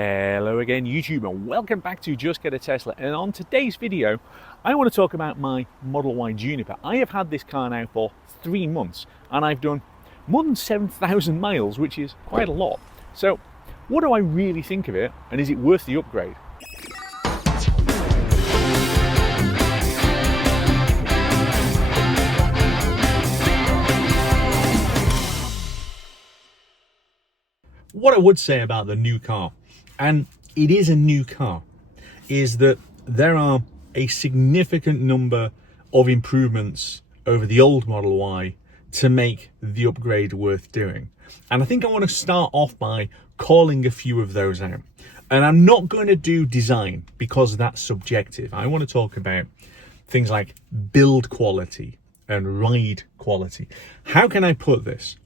Hello again YouTube, and welcome back to Just Get a Tesla. And on today's video I want to talk about my Model Y Juniper. I have had this car now for 3 months and I've done more than 7,000 miles, which is quite a lot. So what do I really think of it, and is it worth the upgrade? What I would say about the new car, and it is a new car, is that there are a significant number of improvements over the old Model Y to make the upgrade worth doing. And I think I want to start off by calling a few of those out. And I'm not going to do design because that's subjective. I want to talk about things like build quality and ride quality. How can I put this?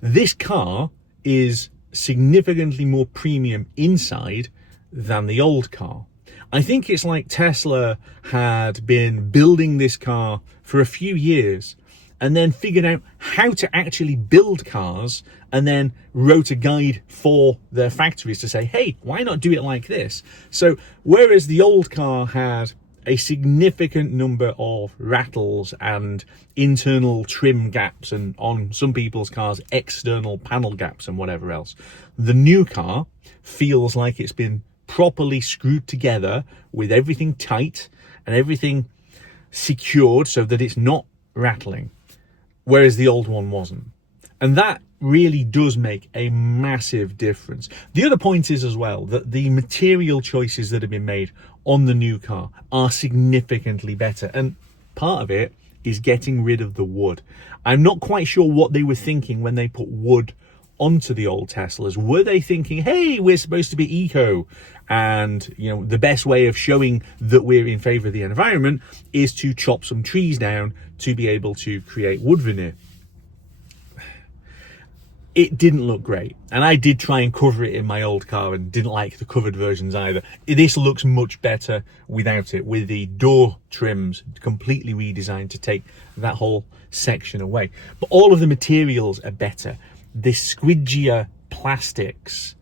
This car is significantly more premium inside than the old car. I think it's like Tesla had been building this car for a few years and then figured out how to actually build cars, and then wrote a guide for their factories to say, hey, why not do it like this? So whereas the old car had a significant number of rattles and internal trim gaps, and on some people's cars external panel gaps and whatever else, the new car feels like it's been properly screwed together with everything tight and everything secured so that it's not rattling, whereas the old one wasn't. And that really does make a massive difference. The other point is as well that the material choices that have been made on the new car are significantly better, and part of it is getting rid of the wood. I'm not quite sure what they were thinking when they put wood onto the old Teslas. Were they thinking, hey, we're supposed to be eco, and you know, the best way of showing that we're in favor of the environment is to chop some trees down to be able to create wood veneer? It didn't look great, and I did try and cover it in my old car and didn't like the covered versions either. This looks much better without it, with the door trims completely redesigned to take that whole section away. But all of the materials are better. The squidgier plastics,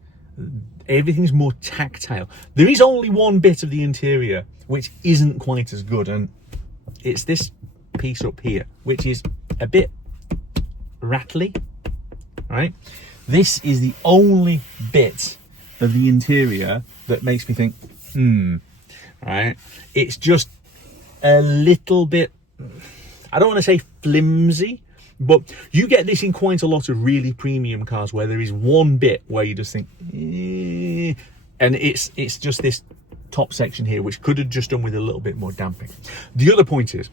everything's more tactile. There is only one bit of the interior which isn't quite as good, and it's this piece up here, which is a bit rattly. Right, this is the only bit of the interior that makes me think, right, it's just a little bit, I don't want to say flimsy, but you get this in quite a lot of really premium cars where there is one bit where you just think, and it's just this top section here, which could have just done with a little bit more damping. The other point is,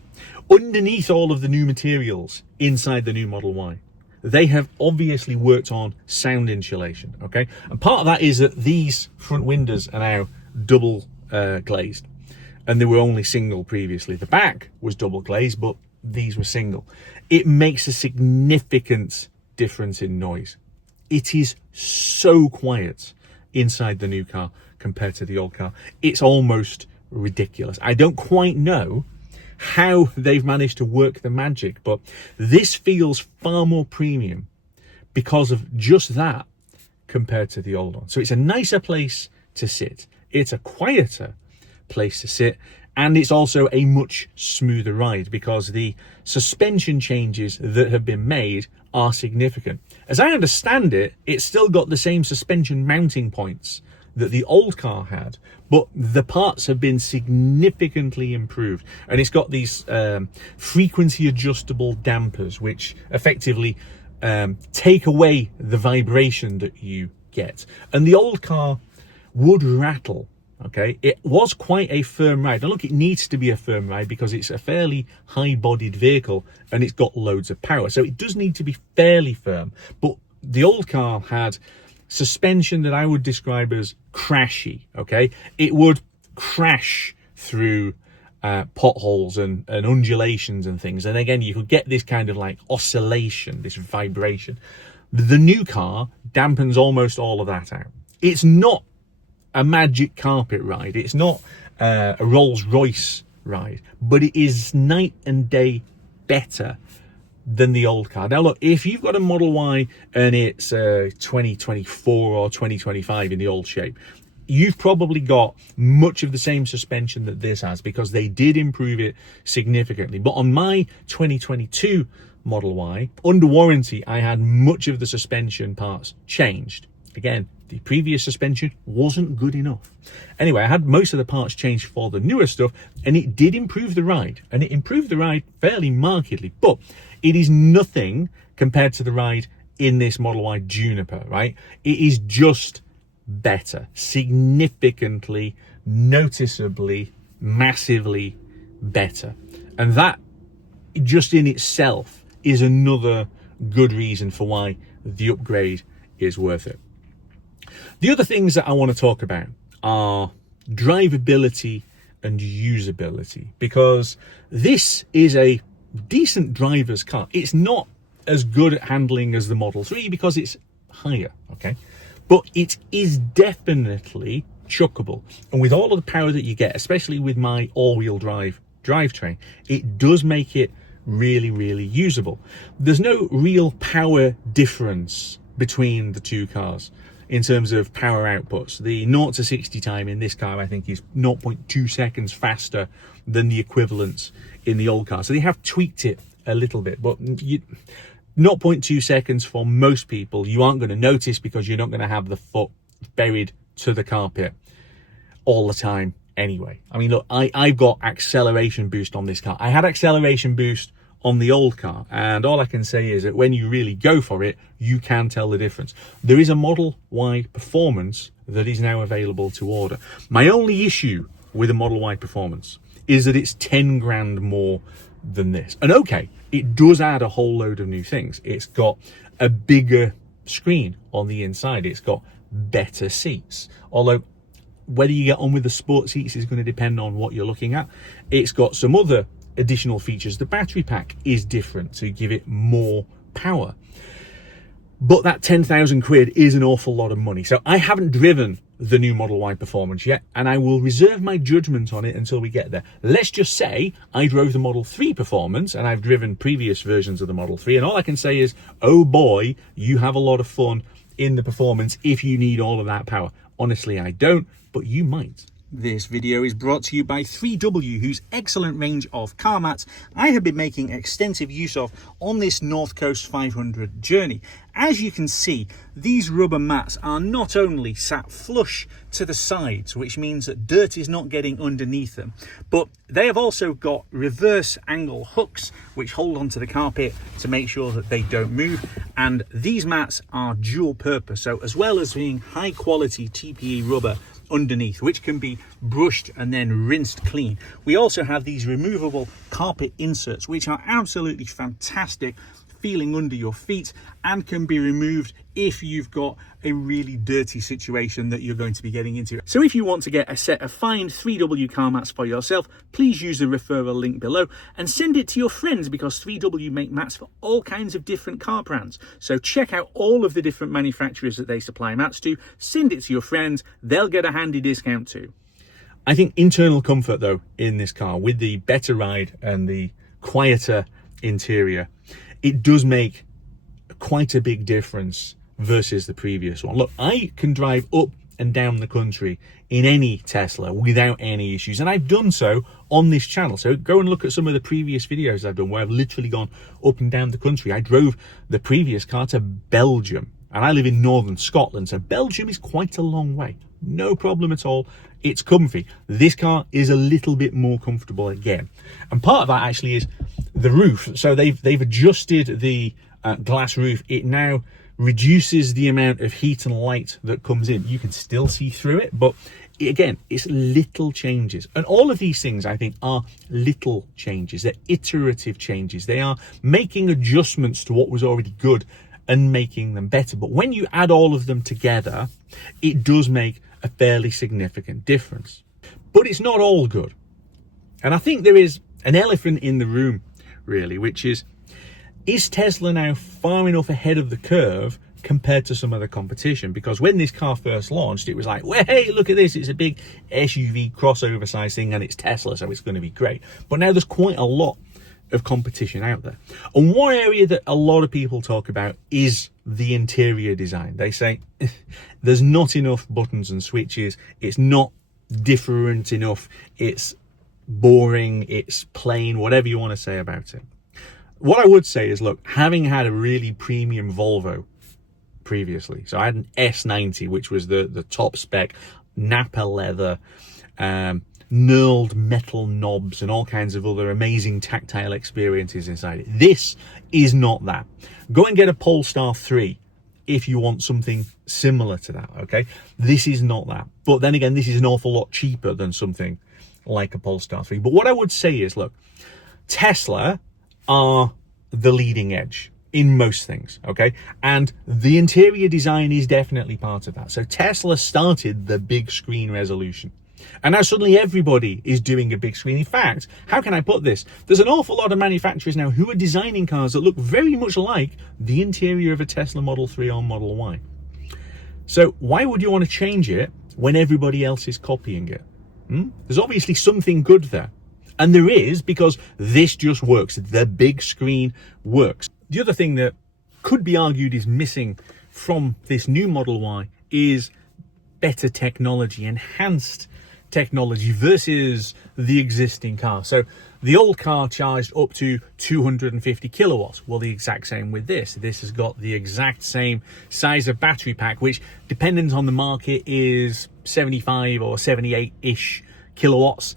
underneath all of the new materials inside the new Model Y, they have obviously worked on sound insulation, okay? And part of that is that these front windows are now double glazed, and they were only single previously. The back was double glazed, but these were single. It makes a significant difference in noise. It is so quiet inside the new car compared to the old car. It's almost ridiculous. I don't quite know how they've managed to work the magic, but this feels far more premium because of just that compared to the old one. So it's a nicer place to sit, it's a quieter place to sit, and it's also a much smoother ride because the suspension changes that have been made are significant. As I understand it, it's still got the same suspension mounting points that the old car had, but the parts have been significantly improved, and it's got these frequency adjustable dampers which effectively take away the vibration that you get. And the old car would rattle, okay? It was quite a firm ride. Now look, it needs to be a firm ride because it's a fairly high-bodied vehicle and it's got loads of power, so it does need to be fairly firm. But the old car had suspension that I would describe as crashy, okay? It would crash through potholes and undulations and things, and again you could get this kind of like oscillation, this vibration. The new car dampens almost all of that out. It's not a magic carpet ride, it's not a Rolls Royce ride, but it is night and day better than the old car. Now look, if you've got a Model Y and it's 2024 or 2025 in the old shape, you've probably got much of the same suspension that this has, because they did improve it significantly. But on my 2022 Model Y, under warranty, I had much of the suspension parts changed. Again, the previous suspension wasn't good enough. Anyway, I had most of the parts changed for the newer stuff, and it did improve the ride, and it improved the ride fairly markedly, but it is nothing compared to the ride in this Model Y Juniper, right? It is just better, significantly, noticeably, massively better. And that just in itself is another good reason for why the upgrade is worth it. The other things that I want to talk about are drivability and usability, because this is a decent driver's car. It's not as good at handling as the Model 3 because it's higher, okay? But it is definitely chuckable. And with all of the power that you get, especially with my all-wheel drive drivetrain, it does make it really, really usable. There's no real power difference between the two cars in terms of power outputs. The 0 to 60 time in this car, I think, is 0.2 seconds faster than the equivalents in the old car. So they have tweaked it a little bit, but 0.2 seconds for most people, you aren't going to notice because you're not going to have the foot buried to the carpet all the time anyway. I mean, look, I've got acceleration boost on this car. I had acceleration boost on the old car, and all I can say is that when you really go for it, you can tell the difference. There is a Model Y Performance that is now available to order. My only issue with a Model Y Performance is that it's 10 grand more than this. And okay, it does add a whole load of new things. It's got a bigger screen on the inside. It's got better seats. Although whether you get on with the sport seats is going to depend on what you're looking at. It's got some other additional features. The battery pack is different to give it more power. But that 10,000 quid is an awful lot of money. So I haven't driven the new Model Y Performance yet, and I will reserve my judgment on it until we get there. Let's just say I drove the Model 3 Performance, and I've driven previous versions of the Model 3, and all I can say is, oh boy, you have a lot of fun in the Performance if you need all of that power. Honestly, I don't, but you might. This video is brought to you by 3W, whose excellent range of car mats I have been making extensive use of on this North Coast 500 journey. As you can see, these rubber mats are not only sat flush to the sides, which means that dirt is not getting underneath them, but they have also got reverse angle hooks which hold onto the carpet to make sure that they don't move. And these mats are dual purpose, so as well as being high quality TPE rubber underneath, which can be brushed and then rinsed clean, we also have these removable carpet inserts, which are absolutely fantastic feeling under your feet and can be removed if you've got a really dirty situation that you're going to be getting into. So if you want to get a set of fine 3W car mats for yourself, please use the referral link below and send it to your friends, because 3W make mats for all kinds of different car brands. So check out all of the different manufacturers that they supply mats to, send it to your friends, they'll get a handy discount too. I think internal comfort though in this car, with the better ride and the quieter interior, it does make quite a big difference versus the previous one. Look, I can drive up and down the country in any Tesla without any issues, and I've done so on this channel. So go and look at some of the previous videos I've done where I've literally gone up and down the country. I drove the previous car to Belgium, and I live in northern Scotland, so Belgium is quite a long way. No problem at all. It's comfy. This car is a little bit more comfortable again, and part of that actually is the roof. So they've adjusted the glass roof. It now reduces the amount of heat and light that comes in. You can still see through it, but again, it's little changes. And all of these things, I think, are little changes. They're iterative changes. They are making adjustments to what was already good and making them better. But when you add all of them together, it does make a fairly significant difference. But it's not all good. And I think there is an elephant in the room, really, which is Tesla now far enough ahead of the curve compared to some of the competition? Because when this car first launched, it was like, well, hey, look at this, it's a big SUV crossover size thing and it's Tesla, so it's going to be great. But now there's quite a lot of competition out there. And one area that a lot of people talk about is the interior design. They say there's not enough buttons and switches, it's not different enough, it's boring, it's plain, whatever you want to say about it. What I would say is, look, having had a really premium Volvo previously, so I had an S90, which was the top spec, Napa leather, knurled metal knobs and all kinds of other amazing tactile experiences inside it. This is not that. Go and get a Polestar 3 if you want something similar to that, okay? This is not that. But then again, this is an awful lot cheaper than something like a Polestar 3. But what I would say is, look, Tesla are the leading edge in most things, okay? And the interior design is definitely part of that. So Tesla started the big screen resolution. And now suddenly everybody is doing a big screen. In fact, how can I put this? There's an awful lot of manufacturers now who are designing cars that look very much like the interior of a Tesla Model 3 or Model Y. So why would you want to change it when everybody else is copying it? There's obviously something good there. And there is, because this just works. The big screen works. The other thing that could be argued is missing from this new Model Y is better technology, enhanced technology versus the existing car. So the old car charged up to 250 kilowatts. Well, the exact same with this. This has got the exact same size of battery pack, which, depending on the market, is 75 or 78-ish kilowatts.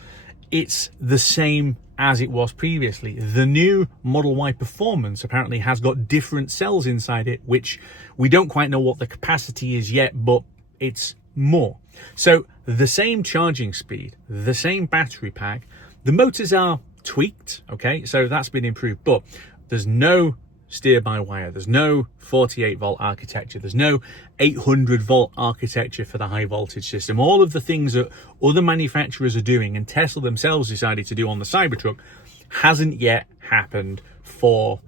It's the same as it was previously. The new Model Y Performance apparently has got different cells inside it, which we don't quite know what the capacity is yet, but it's more. So the same charging speed, the same battery pack, the motors are tweaked, okay, so that's been improved, but there's no steer-by-wire, there's no 48-volt architecture, there's no 800-volt architecture for the high-voltage system. All of the things that other manufacturers are doing and Tesla themselves decided to do on the Cybertruck hasn't yet happened for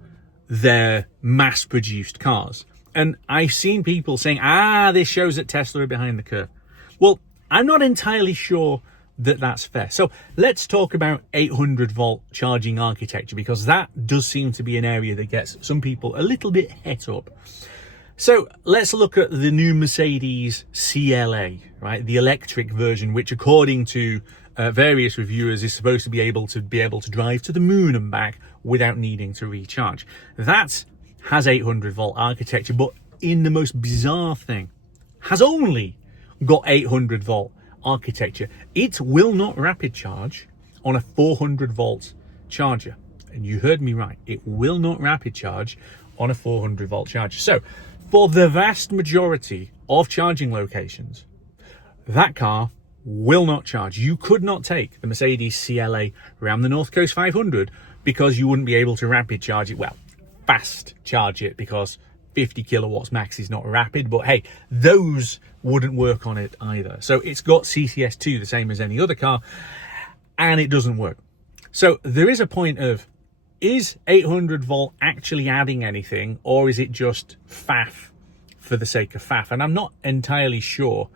their mass-produced cars. And I've seen people saying, this shows that Tesla are behind the curve. Well, I'm not entirely sure that that's fair. So let's talk about 800-volt charging architecture, because that does seem to be an area that gets some people a little bit het up. So let's look at the new Mercedes CLA, right? The electric version, which according to various reviewers is supposed to be able to drive to the moon and back without needing to recharge. That has 800-volt architecture, but in the most bizarre thing, has only got 800-volt architecture. It will not rapid charge on a 400-volt charger. And you heard me right. It will not rapid charge on a 400-volt charger. So for the vast majority of charging locations, that car will not charge. You could not take the Mercedes CLA around the North Coast 500 because you wouldn't be able to rapid charge it. Well, fast charge it, because 50 kilowatts max is not rapid, but hey, those wouldn't work on it either. So it's got CCS2, the same as any other car, and it doesn't work. So there is a point of, is 800 volt actually adding anything, or is it just faff for the sake of faff? And I'm not entirely sure,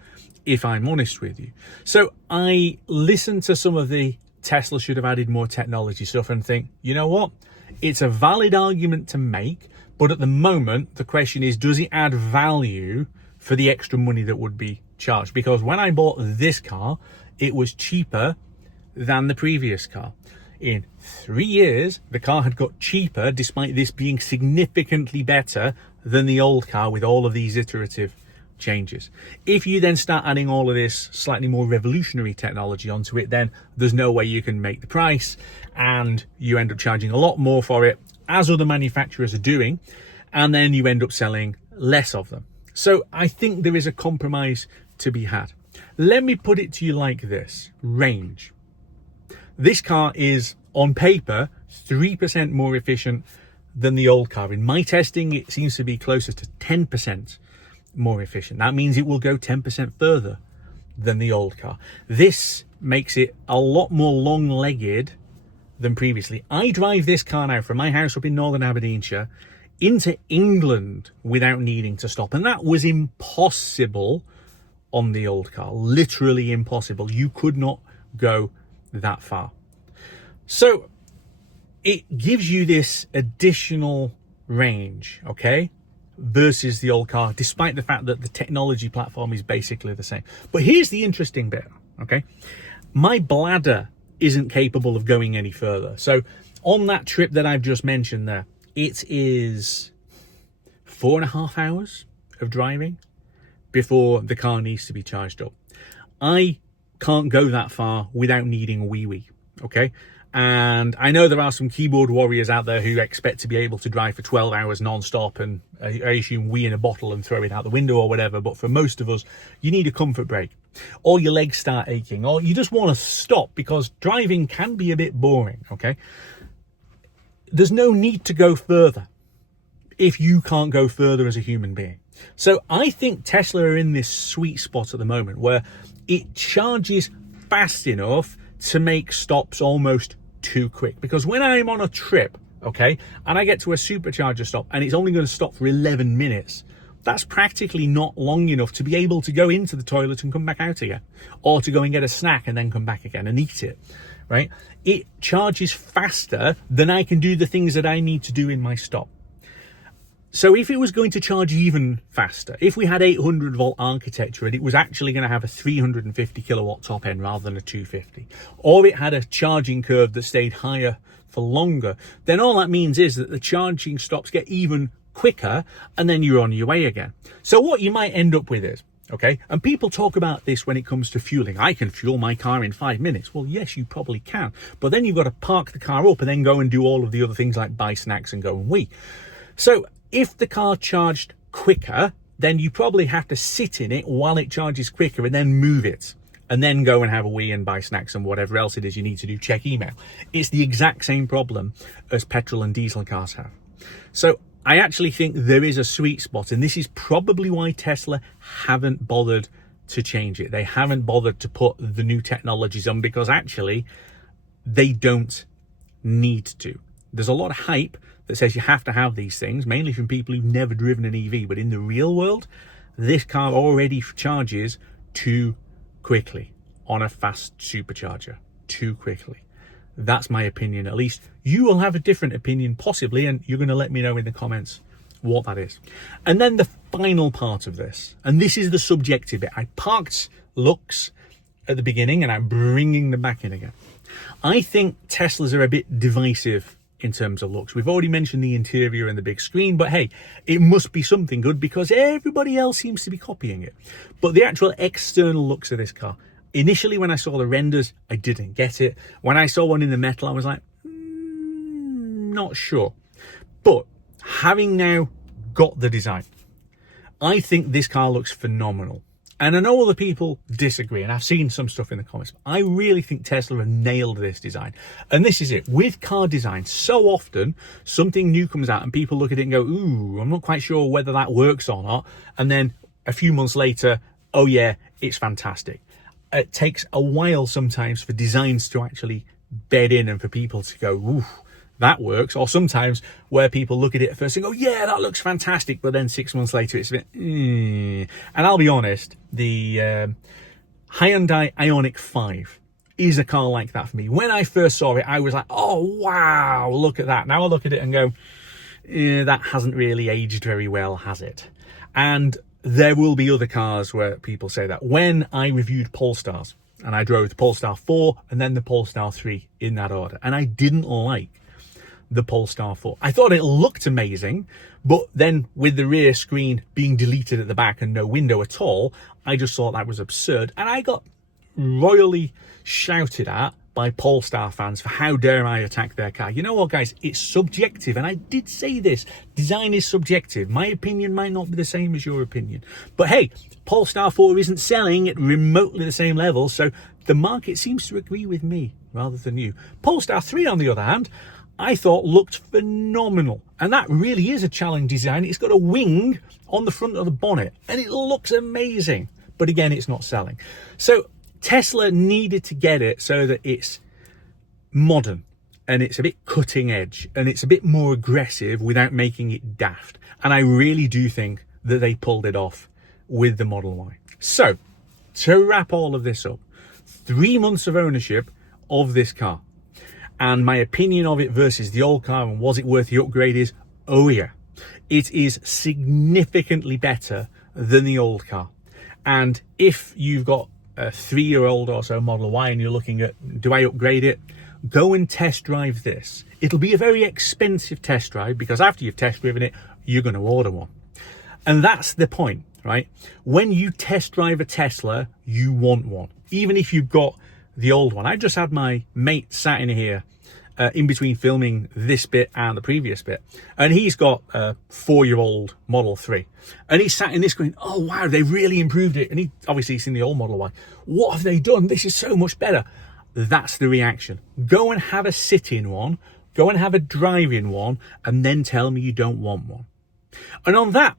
if I'm honest with you. So I listened to some of the Tesla should have added more technology stuff and think, you know what? It's a valid argument to make, but at the moment, the question is, does it add value for the extra money that would be charged? Because when I bought this car, it was cheaper than the previous car. In 3 years, the car had got cheaper, despite this being significantly better than the old car with all of these iterative changes. If you then start adding all of this slightly more revolutionary technology onto it, then there's no way you can make the price, and you end up charging a lot more for it, as other manufacturers are doing, and then you end up selling less of them. So I think there is a compromise to be had. Let me put it to you like this. Range. This car is, on paper, 3% more efficient than the old car. In my testing, it seems to be closer to 10% more efficient. That means it will go 10% further than the old car. This makes it a lot more long-legged than previously. I drive this car now from my house up in northern Aberdeenshire into England without needing to stop, and that was impossible on the old car. Literally impossible. You could not go that far. So it gives you this additional range, okay, versus the old car, despite the fact that the technology platform is basically the same. But here's the interesting bit, okay? My bladder isn't capable of going any further. So on that trip that I've just mentioned there, it is 4.5 hours of driving before the car needs to be charged up. I can't go that far without needing a wee, okay? And I know there are some keyboard warriors out there who expect to be able to drive for 12 hours non-stop and I assume wee in a bottle and throw it out the window or whatever. But for most of us, you need a comfort break, or your legs start aching, or you just want to stop because driving can be a bit boring, okay? There's no need to go further if you can't go further as a human being. So I think Tesla are in this sweet spot at the moment where it charges fast enough to make stops almost too quick. Because when I'm on a trip, okay, and I get to a supercharger stop and it's only going to stop for 11 minutes, that's practically not long enough to be able to go into the toilet and come back out again, or to go and get a snack and then come back again and eat it, right? It charges faster than I can do the things that I need to do in my stop. So if it was going to charge even faster, if we had 800 volt architecture and it was actually going to have a 350 kilowatt top end rather than a 250, or it had a charging curve that stayed higher for longer, then all that means is that the charging stops get even quicker and then you're on your way again. So what you might end up with is, okay, and people talk about this when it comes to fueling. I can fuel my car in 5 minutes. Well, yes, you probably can. But then you've got to park the car up and then go and do all of the other things like buy snacks and go and wee. So if the car charged quicker, then you probably have to sit in it while it charges quicker and then move it and then go and have a wee and buy snacks and whatever else it is you need to do, check email. It's the exact same problem as petrol and diesel cars have. So I actually think there is a sweet spot, and this is probably why Tesla haven't bothered to change it. They haven't bothered to put the new technologies on because actually they don't need to. There's a lot of hype that says you have to have these things, mainly from people who've never driven an EV. But in the real world, this car already charges too quickly on a fast supercharger. Too quickly. That's my opinion. At least you will have a different opinion, possibly, and you're going to let me know in the comments what that is. And then the final part of this, and this is the subjective bit. I parked looks at the beginning and I'm bringing them back in again. I think Teslas are a bit divisive in terms of looks. We've already mentioned the interior and the big screen, but hey, it must be something good because everybody else seems to be copying it. But the actual external looks of this car, initially when I saw the renders, I didn't get it. When I saw one in the metal, I was like, not sure. But having now got the design, I think this car looks phenomenal. And I know other people disagree, and I've seen some stuff in the comments. I really think Tesla have nailed this design. And this is it. With car design, so often something new comes out and people look at it and go, ooh, I'm not quite sure whether that works or not. And then a few months later, oh yeah, it's fantastic. It takes a while sometimes for designs to actually bed in and for people to go, ooh, that works. Or sometimes where people look at it at first and go, yeah, that looks fantastic. But then 6 months later, it's a bit, And I'll be honest, the Hyundai Ioniq 5 is a car like that for me. When I first saw it, I was like, oh, wow, look at that. Now I look at it and go, that hasn't really aged very well, has it? And there will be other cars where people say that. When I reviewed Polestars, and I drove the Polestar 4 and then the Polestar 3 in that order, and I didn't like the Polestar 4. I thought it looked amazing, but then with the rear screen being deleted at the back and no window at all, I just thought that was absurd. And I got royally shouted at by Polestar fans for how dare I attack their car. You know what, guys? It's subjective, and I did say this. Design is subjective. My opinion might not be the same as your opinion. But hey, Polestar 4 isn't selling at remotely the same level, so the market seems to agree with me rather than you. Polestar 3, on the other hand, I thought looked phenomenal. And that really is a challenge design. It's got a wing on the front of the bonnet and it looks amazing. But again, it's not selling. So Tesla needed to get it so that it's modern and it's a bit cutting edge and it's a bit more aggressive without making it daft. And I really do think that they pulled it off with the Model Y. So to wrap all of this up, 3 months of ownership of this car. and my opinion of it versus the old car and was it worth the upgrade is, oh yeah, it is significantly better than the old car. And if you've got a 3-year-old or so Model Y and you're looking at, do I upgrade it? Go and test drive this. It'll be a very expensive test drive because after you've test driven it, you're going to order one. And that's the point, right? When you test drive a Tesla, you want one, even if you've got the old one. I just had my mate sat in here in between filming this bit and the previous bit, and he's got a 4-year-old Model 3, and he's sat in this going, oh wow, they really improved it. And he obviously seen the old Model Y. What have they done? This is so much better. That's the reaction. Go and have a sit in one, go and have a drive in one, and then tell me you don't want one. And on that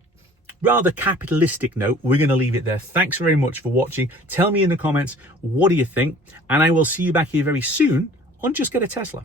rather capitalistic note, we're going to leave it there. Thanks very much for watching. Tell me in the comments, what do you think? And I will see you back here very soon on Just Get a Tesla.